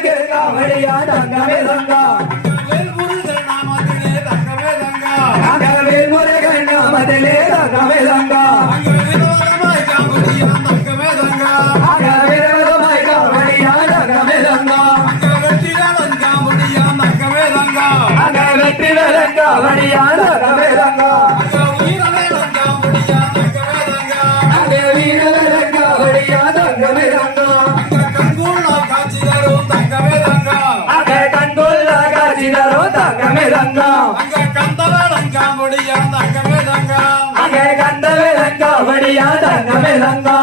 காவடியா தங்கமே தங்கா வேல்முருகன் நாமத்திலே தங்கமே தங்கா வேல்முருகன் நாமத்திலே தங்கமே தங்கா விதவிதமாய் காவடியா தங்கமே தங்கா விதவிதமாய் காவடியா தங்கமே தங்கா வெற்றிவேலன் காவடியா தங்கமே தங்கா வெற்றிவேலன் காவடியா தங்கமே தங்கா வீரவேலன் காவடியா தங்கமே தங்கா வீரவேலன் காவடியா தங்கமே தங்கா தங்கமே தங்கா அங்க கந்தவேலங்கா முடியா தங்கமே தங்கா